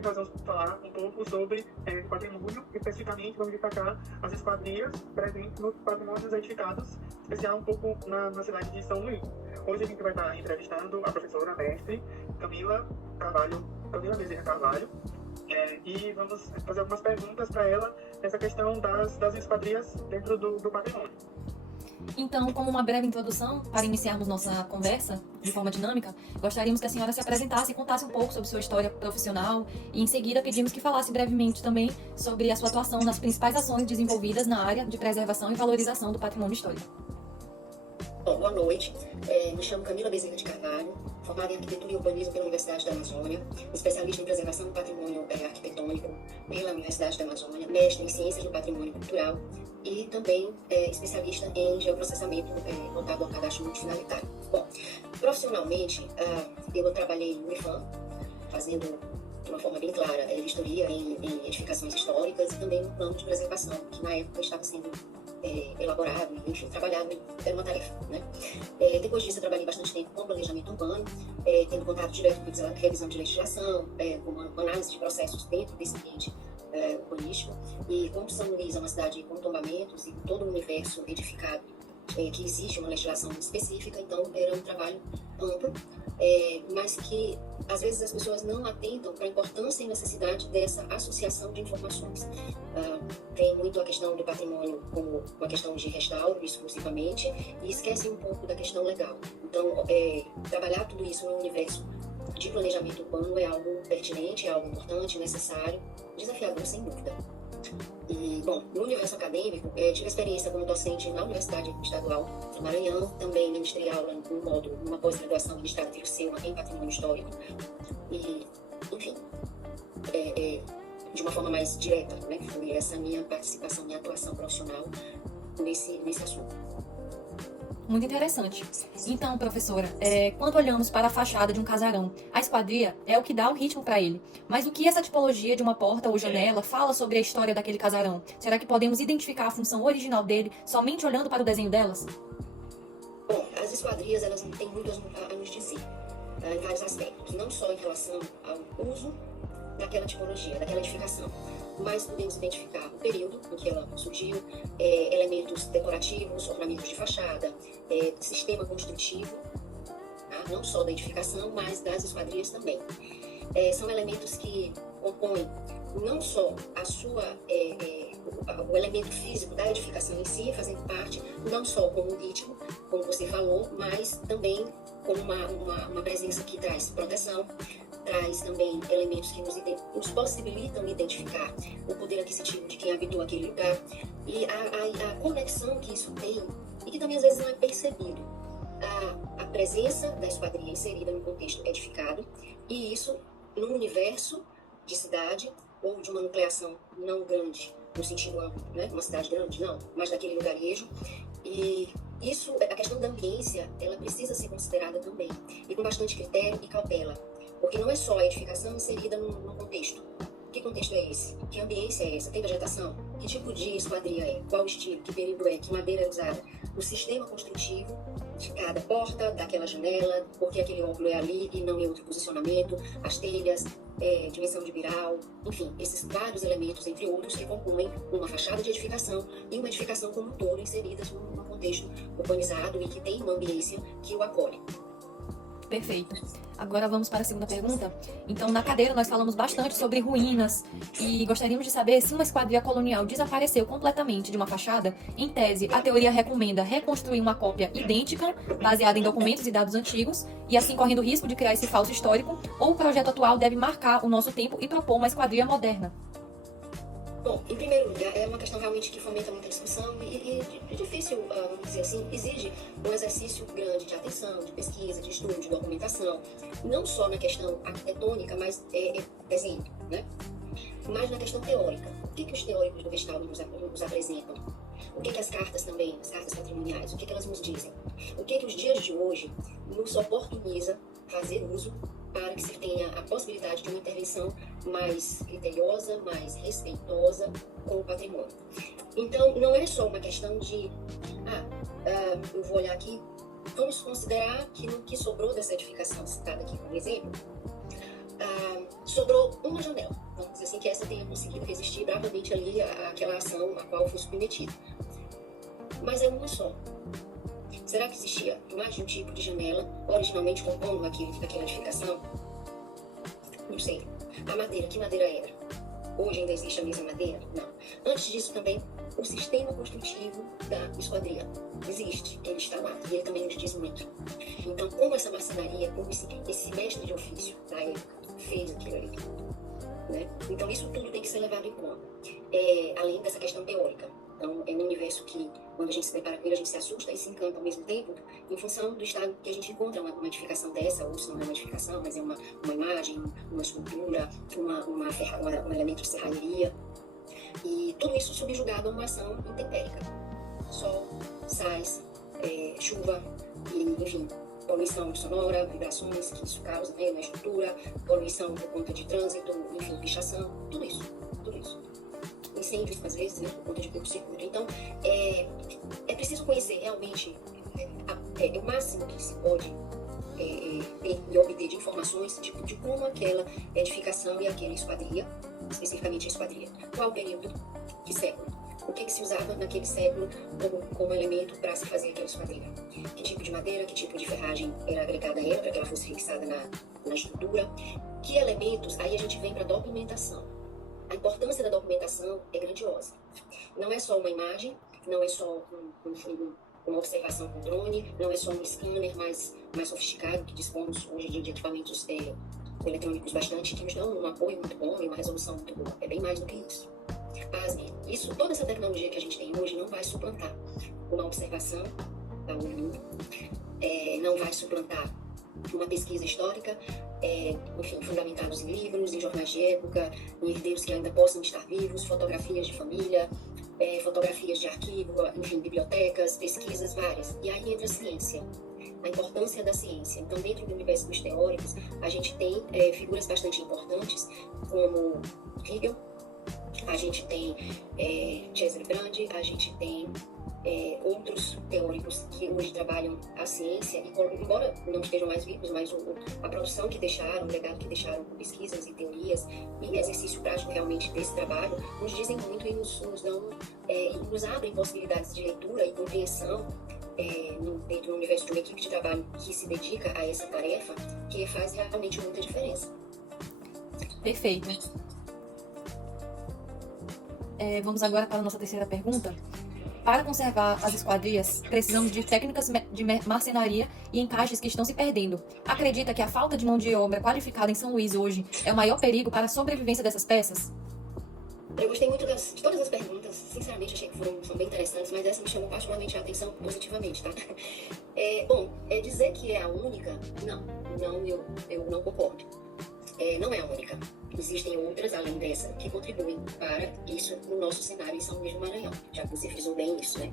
hoje nós vamos falar um pouco sobre patrimônio, especificamente vamos destacar as esquadrias presentes nos patrimônios edificados, especial um pouco na cidade de São Luís. Hoje a gente vai estar entrevistando a professora mestre Camila Bezerra Carvalho, e vamos fazer algumas perguntas para ela nessa questão das esquadrias dentro do patrimônio. Então, como uma breve introdução, para iniciarmos nossa conversa de forma dinâmica, gostaríamos que a senhora se apresentasse e contasse um pouco sobre sua história profissional e, em seguida, pedimos que falasse brevemente também sobre a sua atuação nas principais ações desenvolvidas na área de preservação e valorização do patrimônio histórico. Bom, boa noite. Me chamo Camila Bezerra de Carvalho, formada em Arquitetura e Urbanismo pela Universidade da Amazônia, especialista em Preservação do Patrimônio Arquitetônico pela Universidade da Amazônia, mestre em Ciências do Patrimônio Cultural e também especialista em Geoprocessamento voltado ao cadastro multifinalitário. Bom, profissionalmente, eu trabalhei no IFAM, fazendo de uma forma bem clara vistoria em edificações históricas e também no plano de preservação, que na época estava sendo elaborado, enfim, trabalhado, era uma tarefa, né? Depois disso, eu trabalhei bastante tempo com planejamento urbano, tendo contato direto com a revisão de legislação, com uma análise de processos dentro desse ambiente urbanístico. E como São Luís é uma cidade com tombamentos e com todo um universo edificado que exige uma legislação específica, então era um trabalho amplo, mas que às vezes as pessoas não atentam para a importância e necessidade dessa associação de informações. Tem muito a questão do patrimônio como uma questão de restauro exclusivamente e esquecem um pouco da questão legal. Então, trabalhar tudo isso no universo de planejamento urbano é algo pertinente, é algo importante, necessário, desafiador sem dúvida. E, bom, no universo acadêmico, tive experiência como docente na Universidade Estadual do Maranhão, também ministrei aula no módulo, numa pós-graduação ministrada pelo SEUMA em Patrimônio Histórico. E, enfim, de uma forma mais direta, né, foi essa minha participação, minha atuação profissional nesse assunto. Muito interessante. Então, professora, quando olhamos para a fachada de um casarão, a esquadria é o que dá o ritmo para ele. Mas o que essa tipologia de uma porta ou janela fala sobre a história daquele casarão? Será que podemos identificar a função original dele somente olhando para o desenho delas? Bom, as esquadrias, elas têm muito a nos dizer, em vários aspectos. Não só em relação ao uso daquela tipologia, daquela edificação, mas podemos identificar o período em que ela surgiu, elementos decorativos, ornamentos de fachada, sistema construtivo, tá? Não só da edificação, mas das esquadrias também. São elementos que compõem não só a sua, o elemento físico da edificação em si, fazendo parte, não só como um ritmo, como você falou, mas também como uma presença que traz proteção, traz também elementos que nos possibilitam identificar o poder aquisitivo de quem habitou aquele lugar e a conexão que isso tem e que também às vezes não é percebido. A presença da esquadria inserida no contexto edificado e isso num universo de cidade ou de uma nucleação não grande, no sentido amplo, né? Uma cidade grande, não, mas daquele lugarejo. E isso, a questão da ambiência, ela precisa ser considerada também e com bastante critério e cautela. Porque não é só a edificação inserida no contexto. Que contexto é esse? Que ambiência é essa? Tem vegetação? Que tipo de esquadria é? Qual estilo? Que período é? Que madeira é usada? O sistema construtivo de cada porta, daquela janela, porque aquele ângulo é ali e não em outro posicionamento, as telhas, dimensão de biral, enfim, esses vários elementos, entre outros, que compõem uma fachada de edificação e uma edificação como um todo inseridas num contexto urbanizado e que tem uma ambiência que o acolhe. Perfeito. Agora vamos para a segunda pergunta. Então, na cadeira nós falamos bastante sobre ruínas e gostaríamos de saber se uma esquadria colonial desapareceu completamente de uma fachada. Em tese, a teoria recomenda reconstruir uma cópia idêntica, baseada em documentos e dados antigos, e assim correndo o risco de criar esse falso histórico, ou o projeto atual deve marcar o nosso tempo e propor uma esquadria moderna. Bom, em primeiro lugar, é uma questão realmente que fomenta muita discussão e é difícil, vamos dizer assim, exige um exercício grande de atenção, de pesquisa, de estudo, de documentação, não só na questão arquitetônica, mas desenho, né? Mas na questão teórica. O que os teóricos do Gestalt nos apresentam? O que as cartas também, as cartas patrimoniais, o que elas nos dizem? O que os dias de hoje nos oportuniza fazer uso para que se tenha a possibilidade de uma intervenção mais criteriosa, mais respeitosa com o patrimônio. Então, não é só uma questão de, eu vou olhar aqui, vamos considerar que no que sobrou dessa edificação citada aqui como exemplo, sobrou uma janela. Vamos dizer assim que essa tenha conseguido resistir bravamente ali àquela ação a qual foi submetida. Mas é uma só. Será que existia mais de um tipo de janela originalmente compondo aquela edificação? Não sei. A madeira, que madeira era? Hoje ainda existe a mesma madeira? Não. Antes disso também, o sistema construtivo da esquadria existe, ele está lá, e ele também nos diz muito. Então, como essa marcenaria, como esse mestre de ofício da época fez aquilo ali, né? Então, isso tudo tem que ser levado em conta, além dessa questão teórica. Então, é um universo que, quando a gente se depara com ele, a gente se assusta e se encanta ao mesmo tempo, em função do estado que a gente encontra uma edificação dessa, ou se não é uma edificação, mas é uma imagem, uma escultura, um elemento de serralheria. E tudo isso subjugado a uma ação intempérica. Sol, sais, chuva, e, enfim, poluição sonora, vibrações que isso causa, né, na estrutura, poluição por conta de trânsito, enfim, pichação, tudo isso. Incêndios, às vezes, né, por conta de curto-circuito. Então, é preciso conhecer realmente o máximo que se pode ter e obter de informações de como aquela edificação e aquela esquadria, especificamente a esquadria, qual o período, que século, o que se usava naquele século como elemento para se fazer aquela esquadria, que tipo de madeira, que tipo de ferragem era agregada a ela para que ela fosse fixada na estrutura, que elementos, aí a gente vem para a documentação. A importância da documentação é grandiosa. Não é só uma imagem, não é só uma observação com drone, não é só um scanner mais sofisticado, que dispomos hoje em dia de equipamentos eletrônicos bastante, que nos dão um apoio muito bom e uma resolução muito boa. É bem mais do que isso. Pasmem, toda essa tecnologia que a gente tem hoje não vai suplantar uma observação da olho, não vai suplantar uma pesquisa histórica, enfim, fundamentados em livros, em jornais de época, em herdeiros que ainda possam estar vivos, fotografias de família, fotografias de arquivo, enfim, bibliotecas, pesquisas várias. E aí entra a ciência, a importância da ciência. Então, dentro do universo dos teóricos, a gente tem figuras bastante importantes, como Hegel, a gente tem Cesare Brandi, a gente tem outros teóricos que hoje trabalham a ciência, e embora não estejam mais vivos, mas a produção que deixaram, o legado que deixaram com pesquisas e teorias e exercício prático realmente desse trabalho, nos dizem muito e nos dão e nos abrem possibilidades de leitura e compreensão dentro do universo de uma equipe de trabalho que se dedica a essa tarefa, que faz realmente muita diferença. Perfeito. Vamos agora para a nossa terceira pergunta. Para conservar as esquadrias, precisamos de técnicas de marcenaria e encaixes que estão se perdendo. Acredita que a falta de mão de obra qualificada em São Luís hoje é o maior perigo para a sobrevivência dessas peças? Eu gostei muito de todas as perguntas, sinceramente achei que são bem interessantes, mas essa me chamou particularmente a atenção positivamente, tá? Dizer que é a única, eu não concordo. Não é a única. Existem outras, além dessa, que contribuem para isso no nosso cenário em São Luís do Maranhão, já que você frisou bem isso, né?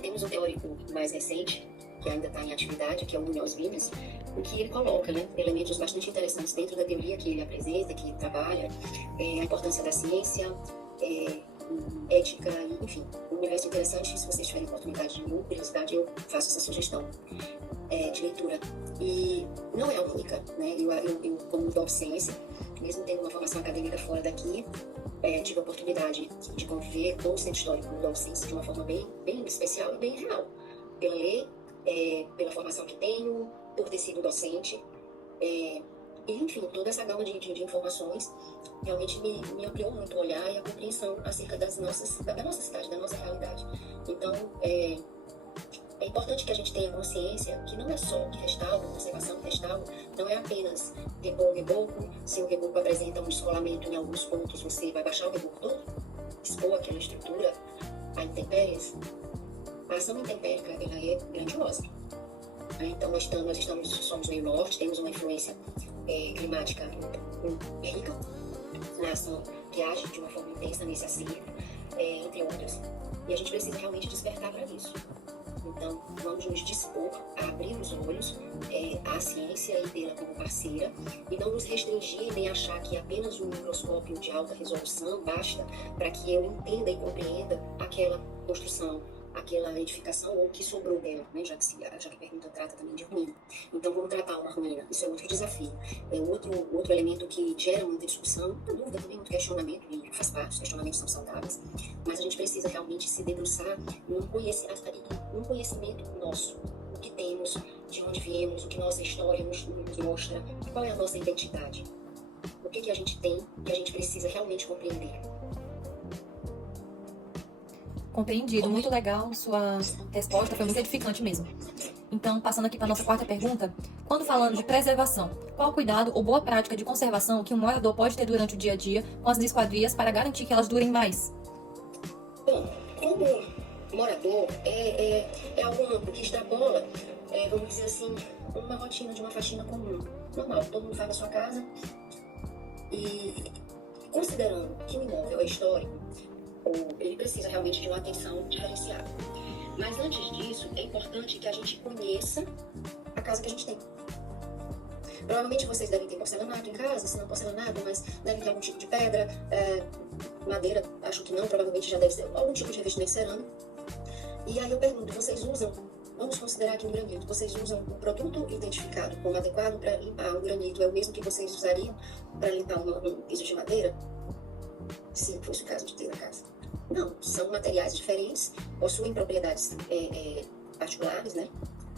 Temos um teórico mais recente, que ainda está em atividade, que é o Munhoz Vinas, o que ele coloca, né, elementos bastante interessantes dentro da teoria que ele apresenta, que ele trabalha, a importância da ciência, ética, enfim, um universo interessante. Se vocês tiverem oportunidade ou curiosidade, eu faço essa sugestão de leitura. E não é a única, né? Eu como docência, mesmo tendo uma formação acadêmica fora daqui, tive a oportunidade de conviver com o Centro Histórico da Docência de uma forma bem especial e bem real, pela lei, pela formação que tenho, por ter sido docente, e, enfim, toda essa gama de informações realmente me ampliou muito o olhar e a compreensão acerca da nossa cidade, da nossa realidade. Então, é importante que a gente tenha consciência que não é só de restauro, conservação e restauro, não é apenas repor o reboco. Se o reboco apresenta um descolamento em alguns pontos, você vai baixar o reboco todo, expor aquela estrutura a intempéries. A ação intempérica, ela é grandiosa. Então, nós somos meio norte, temos uma influência climática rica na ação que age de uma forma intensa nesse acervo, entre outras, e a gente precisa realmente despertar para isso. Então, vamos nos dispor a abrir os olhos à ciência e tê-la como parceira, e não nos restringir nem achar que apenas um microscópio de alta resolução basta para que eu entenda e compreenda aquela construção, aquela edificação ou o que sobrou dela, né? já que a pergunta trata também de ruína. Então, vamos tratar uma ruína Isso é outro desafio. É outro elemento que gera muita discussão, muita dúvida também, muito questionamento, e faz parte, os questionamentos são saudáveis, mas a gente precisa realmente se debruçar num conhecimento nosso, o que temos, de onde viemos, o que nossa história nos mostra, qual é a nossa identidade, o que a gente tem, que a gente precisa realmente compreender. Compreendido, muito legal, sua resposta foi muito edificante mesmo. Então, passando aqui para a nossa quarta pergunta, quando falando de preservação, qual cuidado ou boa prática de conservação que um morador pode ter durante o dia a dia com as esquadrias para garantir que elas durem mais? Bom, como morador, é algo amplo que extrapola, vamos dizer assim, uma rotina de uma faxina comum, normal, todo mundo faz na sua casa, e considerando que o imóvel é histórico, ele precisa realmente de uma atenção diferenciada. Mas antes disso, é importante que a gente conheça a casa que a gente tem. Provavelmente vocês devem ter porcelanato em casa, se não porcelanato, mas devem ter algum tipo de pedra, madeira, acho que não, provavelmente já deve ser algum tipo de revestimento cerâmico. E aí eu pergunto, vocês usam, vamos considerar aqui um granito, vocês usam um produto identificado como adequado para limpar o granito, é o mesmo que vocês usariam para limpar um piso de madeira? Se fosse o caso de ter na casa. Não, são materiais diferentes, possuem propriedades particulares, né?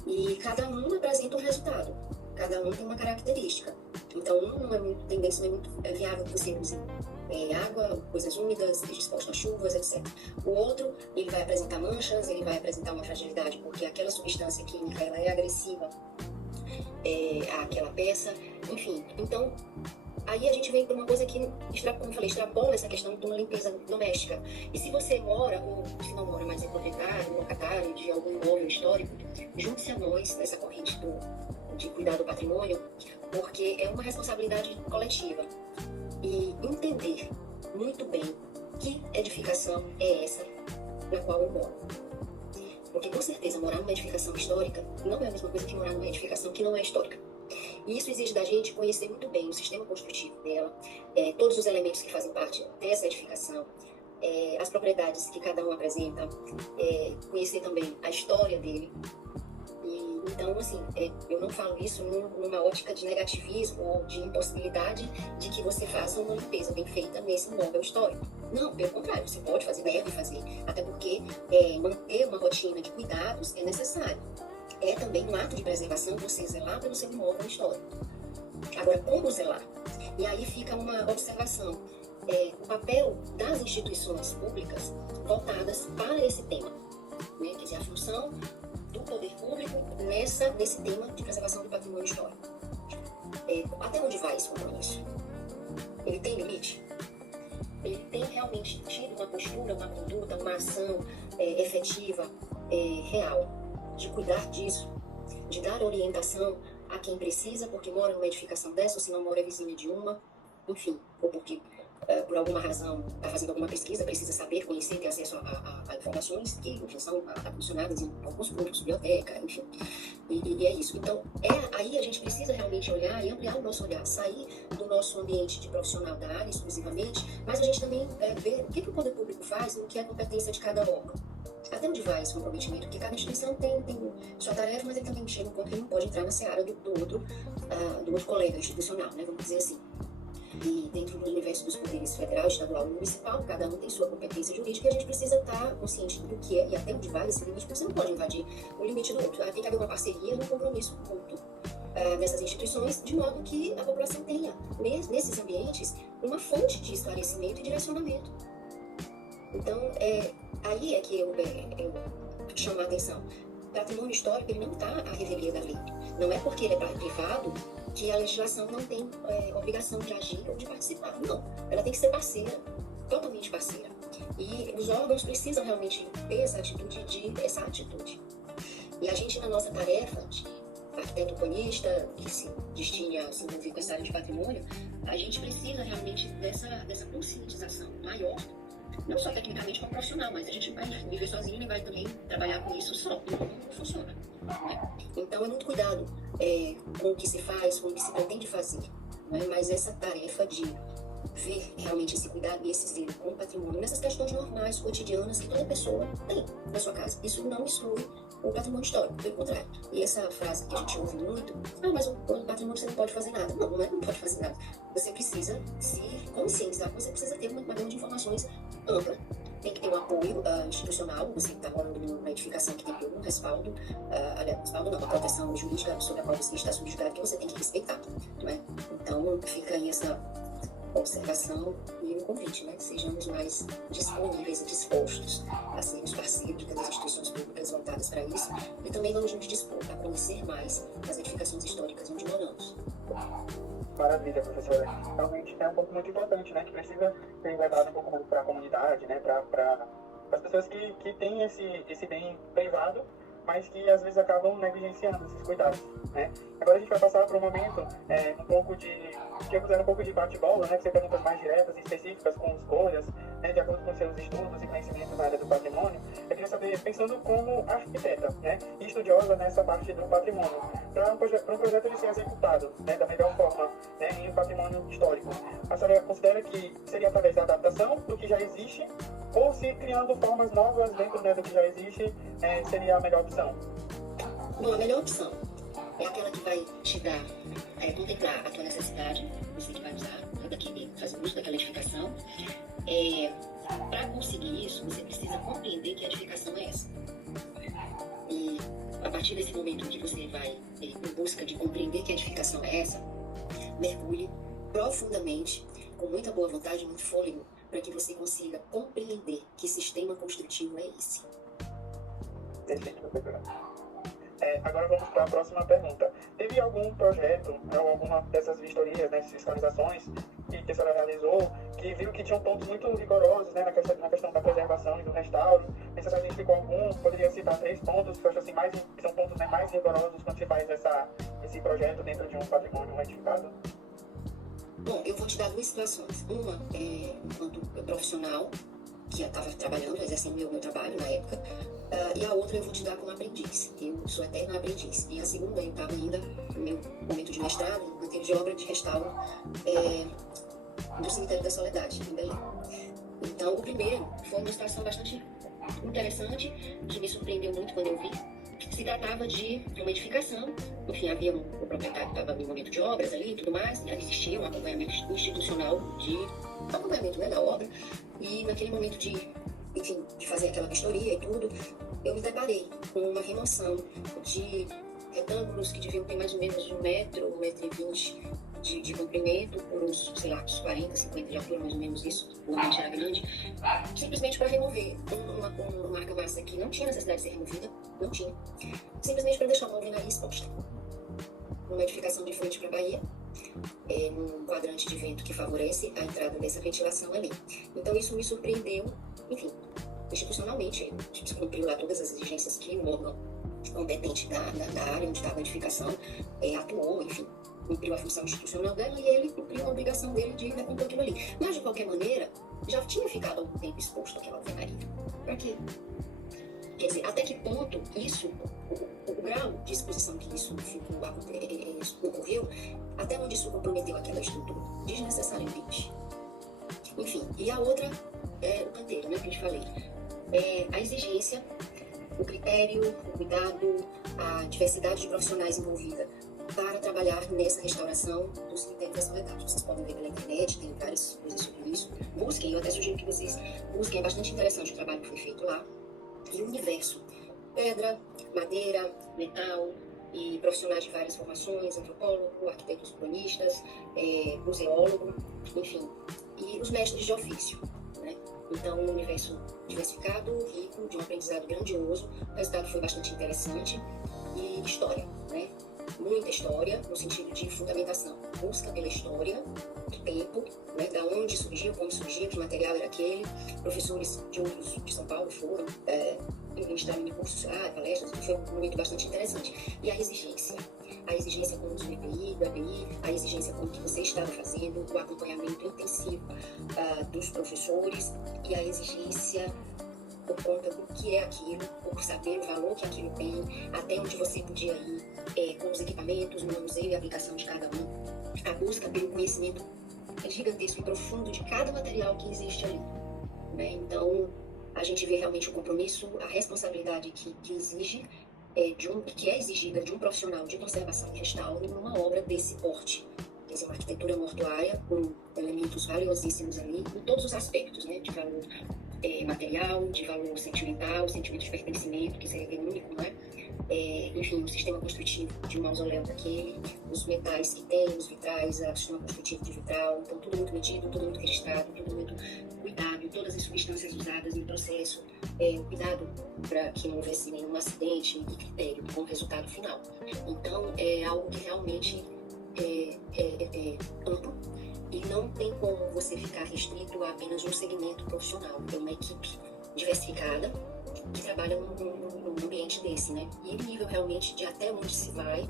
E cada um apresenta um resultado, cada um tem uma característica. Então, um não é muito tendência, não é muito viável que você use água, coisas úmidas, exposto a chuvas, etc. O outro, ele vai apresentar manchas, ele vai apresentar uma fragilidade, porque aquela substância química ela é agressiva àquela peça, enfim. Então, aí a gente vem para uma coisa que, como eu falei, extrapola essa questão de uma limpeza doméstica. E se você mora, ou se não mora, mas é proprietário, locatário de algum imóvel histórico, junte-se a nós nessa corrente de cuidar do patrimônio, porque é uma responsabilidade coletiva. E entender muito bem que edificação é essa na qual eu moro. Porque, com certeza, morar numa edificação histórica não é a mesma coisa que morar numa edificação que não é histórica. E isso exige da gente conhecer muito bem o sistema construtivo dela, todos os elementos que fazem parte dessa edificação, as propriedades que cada um apresenta, conhecer também a história dele. E, então, assim, eu não falo isso numa ótica de negativismo ou de impossibilidade de que você faça uma limpeza bem feita nesse imóvel histórico. Não, pelo contrário, você pode fazer, deve fazer, até porque manter uma rotina de cuidados é necessário. É também um ato de preservação você zelar pelo seu imóvel histórico. Agora, como zelar? E aí fica uma observação. O papel das instituições públicas voltadas para esse tema, né? Quer dizer, a função do poder público nesse tema de preservação do patrimônio histórico. Até onde vai esse compromisso? Ele tem limite? Ele tem realmente tido uma postura, uma conduta, uma ação efetiva, real, de cuidar disso, de dar orientação a quem precisa, porque mora numa edificação dessa, ou se não mora vizinha de uma, enfim, ou porque por alguma razão está fazendo alguma pesquisa, precisa saber, conhecer, ter acesso a informações que, enfim, são aprisionadas em alguns grupos, biblioteca, enfim, e é isso. Então, aí a gente precisa realmente olhar e ampliar o nosso olhar, sair do nosso ambiente de profissional da área exclusivamente, mas a gente também ver o que o poder público faz, o que é a competência de cada órgão. Até onde vai esse comprometimento? Porque cada instituição tem sua tarefa, mas ele também chega um ponto que ele não pode entrar na seara do outro colega institucional, né? Vamos dizer assim. E dentro do universo dos poderes federal, estadual e municipal, cada um tem sua competência jurídica e a gente precisa estar consciente do que é e até onde vai esse limite, porque você não pode invadir o limite do outro. Tem que haver uma parceria, um compromisso mútuo dessas instituições, de modo que a população tenha, nesses ambientes, uma fonte de esclarecimento e direcionamento. Então, aí é que eu chamo a atenção. O patrimônio histórico ele não está à revelia da lei. Não é porque ele é privado que a legislação não tem obrigação de agir ou de participar. Não, ela tem que ser parceira, totalmente parceira. E os órgãos precisam realmente ter essa atitude. E a gente, na nossa tarefa de arquiteto urbanista, que se destina a se envolver com essa área de patrimônio, a gente precisa realmente dessa conscientização maior, não só tecnicamente como profissional, mas a gente vai viver sozinho e vai também trabalhar com isso só, não funciona. Né? Então é muito cuidado com o que se faz, com o que se pretende fazer, né? Mas essa tarefa de ver realmente esse cuidado e esse zelo com o patrimônio nessas questões normais, cotidianas que toda pessoa tem na sua casa. Isso não exclui o patrimônio histórico, pelo contrário. E essa frase que a gente ouve muito, mas o patrimônio você não pode fazer nada. Não, não é que não pode fazer nada. Você precisa se conscientizar, você precisa ter uma gama de informações ampla. Tem que ter um apoio institucional, você está morando numa edificação que tem que ter um respaldo, aliás, respaldo não, uma proteção jurídica sobre a qual você está subjugado, que você tem que respeitar, não é? Então, fica aí essa observação e um convite, né? Sejamos mais disponíveis e dispostos a sermos parceiros das instituições públicas voltadas para isso e também vamos nos dispor a conhecer mais as edificações históricas onde moramos. Maravilha, professora. Realmente é um ponto muito importante, né? Que precisa ser levado um pouco mais para a comunidade, né? Para as pessoas que têm esse bem privado, mas que às vezes acabam negligenciando esses cuidados, né? Agora a gente vai passar para um momento um pouco de bate-bola, né? Que são perguntas mais diretas e específicas com escolhas, né? De acordo com seus estudos e conhecimentos na área do patrimônio. Eu queria saber, pensando como arquiteta, né? E estudiosa nessa parte do patrimônio, para um projeto de ser executado, né? Da melhor forma, né? Em um patrimônio histórico, a senhora considera que seria através da adaptação do que já existe, ou se criando formas novas dentro, né, do que já existe, seria a melhor opção? Bom, a melhor opção é aquela que vai te dar, contemplar a tua necessidade, você que vai usar, fazer uso daquela edificação. Para conseguir isso, você precisa compreender que a edificação é essa. E a partir desse momento que você vai em busca de compreender que a edificação é essa, mergulhe profundamente, com muita boa vontade e muito fôlego, para que você consiga compreender que sistema construtivo é esse. Perfeito, professora. Agora vamos para a próxima pergunta. Teve algum projeto, ou alguma dessas vistorias, né, fiscalizações que a senhora realizou, que viu que tinham pontos muito rigorosos, né, na questão da preservação e do restauro? Se a senhora identificou algum, poderia citar 3 pontos que eu acho assim, que são pontos, né, mais rigorosos quando se faz esse projeto dentro de um patrimônio edificado? Bom, eu vou te dar 2 situações. Uma é enquanto profissional, que eu estava trabalhando, exercendo meu trabalho na época, e a outra eu vou te dar como aprendiz. Eu sou eterna aprendiz. E a segunda, eu estava ainda no meu momento de mestrado, em matéria de obra de restauro do Cemitério da Soledade, em Belém. Então, o primeiro foi uma situação bastante interessante, que me surpreendeu muito quando eu vi. Se tratava de uma edificação, enfim, havia o proprietário estava no momento de obras ali e tudo mais, e existia um acompanhamento institucional de acompanhamento, né, da obra, e naquele momento de fazer aquela vistoria e tudo, eu me deparei com uma remoção de retângulos que deviam ter mais ou menos 1 metro, 1,20 m de comprimento, por uns, sei lá, uns 40, 50 de altura, mais ou menos isso, o ambiente era grande, simplesmente para remover uma argamassa que não tinha necessidade de ser removida, não tinha, simplesmente para deixar uma alvenaria exposta, numa edificação de frente para a Bahia, num quadrante de vento que favorece a entrada dessa ventilação ali. Então isso me surpreendeu, enfim, institucionalmente, se cumpriu lá todas as exigências que o órgão competente da área onde estava a edificação atuou, enfim, cumpriu a função institucional dela e ele cumpriu a obrigação dele de recompor aquilo ali. Mas, de qualquer maneira, já tinha ficado algum tempo exposto àquela alvenaria. Para quê? Quer dizer, até que ponto isso, o grau de exposição que isso ocorreu, até onde isso comprometeu aquela estrutura, desnecessariamente. Enfim, e a outra é o canteiro, né, que eu te falei. A exigência, o critério, o cuidado, a diversidade de profissionais envolvida para trabalhar nessa restauração do Cemitério da Soledade. Vocês podem ver pela internet, tem várias coisas sobre isso. Busquem, eu até sugiro que vocês busquem, é bastante interessante o trabalho que foi feito lá. E o universo, pedra, madeira, metal e profissionais de várias formações, antropólogo, arquitetos urbanistas, museólogo, enfim, e os mestres de ofício, né? Então, um universo diversificado, rico, de um aprendizado grandioso, o resultado foi bastante interessante, e história, né? Muita história, no sentido de fundamentação, busca pela história do tempo, né, da onde surgiu, como surgiu, que material era aquele. Professores de São Paulo foram ministrar em cursos, palestras, foi um momento bastante interessante. E a exigência com o uso do EPI, do API, a exigência com o que você estava fazendo, o acompanhamento intensivo dos professores e a exigência por conta do que é aquilo, por saber o valor que aquilo tem, até onde você podia ir com os equipamentos, no manuseio e aplicação de cada um, a busca pelo conhecimento gigantesco e profundo de cada material que existe ali, né? Então, a gente vê realmente o compromisso, a responsabilidade que exige que é exigida de um profissional de conservação e restauro numa obra desse porte. Quer dizer, uma arquitetura mortuária com elementos valiosíssimos ali, em todos os aspectos, né? De valor material, de valor sentimental, sentimento de pertencimento, que seria único, não é? Enfim, o sistema construtivo de um mausoléu daquele, os metais que tem, os vitrais, o sistema construtivo de vitral, então tudo muito medido, tudo muito registrado, tudo muito cuidado, todas as substâncias usadas no processo, cuidado para que não houvesse nenhum acidente e critério com o resultado final. Então, é algo que realmente é amplo e não tem como você ficar restrito a apenas um segmento profissional. É uma equipe diversificada que trabalha num ambiente desse, né? E o nível realmente de até onde se vai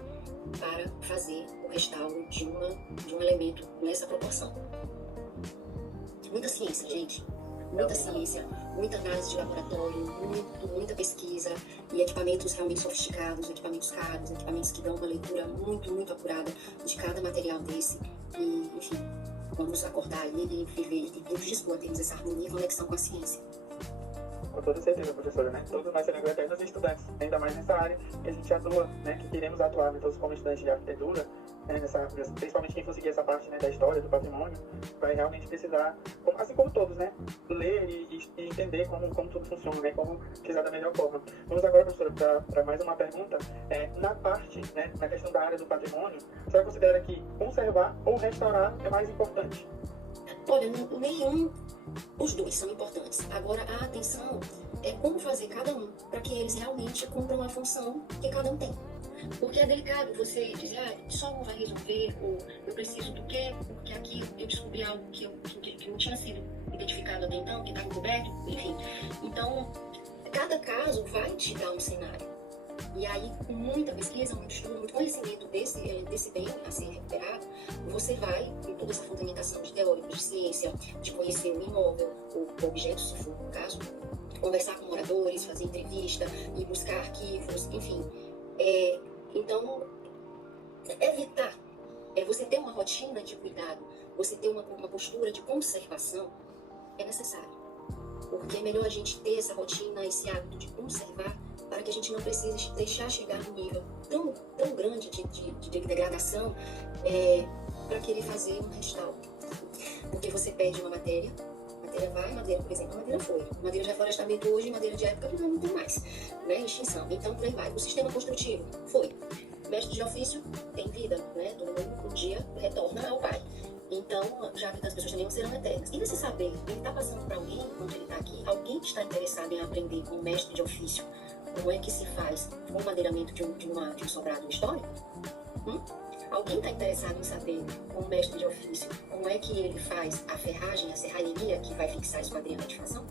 para fazer o restauro de um elemento nessa proporção. Muita ciência, gente. Muita ciência, muita análise de laboratório, muita pesquisa e equipamentos realmente sofisticados, equipamentos caros, equipamentos que dão uma leitura muito, muito apurada de cada material desse. E, enfim, vamos acordar aí e viver e nos dispor a termos essa harmonia e conexão com a ciência. Com toda certeza, professora, né? Todos nós seremos eternos estudantes, ainda mais nessa área que a gente atua, né? Que queremos atuar, né? Todos como estudantes de arquitetura, né? Principalmente quem for seguir essa parte, né? Da história, do patrimônio, vai realmente precisar, assim como todos, né? Ler e entender como tudo funciona, né? Como fizer da melhor forma. Vamos agora, professora, para mais uma pergunta. Na parte, né? Na questão da área do patrimônio, a senhora considera que conservar ou restaurar é mais importante? Olha, os dois são importantes. Agora, a atenção é como fazer cada um para que eles realmente cumpram a função que cada um tem. Porque é delicado você dizer, só um vai resolver, ou eu preciso do quê, porque aqui eu descobri algo que não tinha sido identificado até então, que está encoberto, enfim. Então, cada caso vai te dar um cenário. E aí, com muita pesquisa, muito estudo, muito conhecimento desse bem a ser recuperado, você vai, com toda essa fundamentação de teóricos, de ciência, de conhecer o imóvel, o objeto, se for o caso, conversar com moradores, fazer entrevista e buscar arquivos, enfim. Então, evitar, você ter uma rotina de cuidado, você ter uma postura de conservação, é necessário. Porque é melhor a gente ter essa rotina, esse hábito de conservar, para que a gente não precise deixar chegar num nível tão grande de degradação para querer fazer um restauro. Porque você perde uma matéria vai, madeira, por exemplo, a madeira foi. Madeira de reflorestamento hoje, madeira de época não tem mais, né? Extinção. Então, por aí vai. O sistema construtivo foi. Mestre de ofício tem vida, né? Todo mundo um dia retorna ao pai. Então, já que as pessoas também não serão eternas. E nesse saber, ele está passando para alguém, quando ele está aqui, alguém que está interessado em aprender com o mestre de ofício como é que se faz o madeiramento de um sobrado histórico? Alguém está interessado em saber, com o mestre de ofício, como é que ele faz a ferragem, a serralheria que vai fixar esse madeiramento de fação?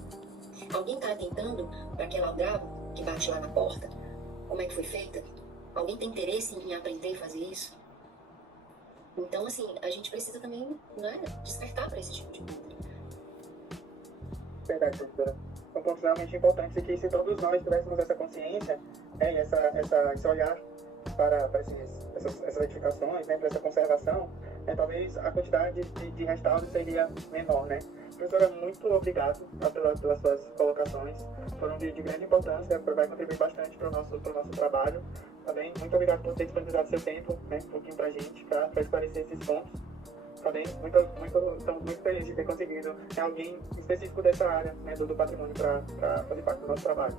Alguém está atentando para aquela aldraba que bate lá na porta? Como é que foi feita? Alguém tem interesse em aprender a fazer isso? Então, assim, a gente precisa também, né, despertar para esse tipo de coisa. Verdade, professora. São pontos realmente importantes e que se todos nós tivéssemos essa consciência, e esse olhar para essas edificações, né, para essa conservação, talvez a quantidade de restauro seria menor, né? Professora, muito obrigado pelas suas colocações, foram de grande importância, vai contribuir bastante para o nosso trabalho, tá bem? Muito obrigado por ter disponibilizado seu tempo, né, um pouquinho para a gente, para esclarecer esses pontos, tá bem? Estamos muito felizes de ter conseguido alguém específico dessa área, né, do patrimônio para fazer parte do nosso trabalho.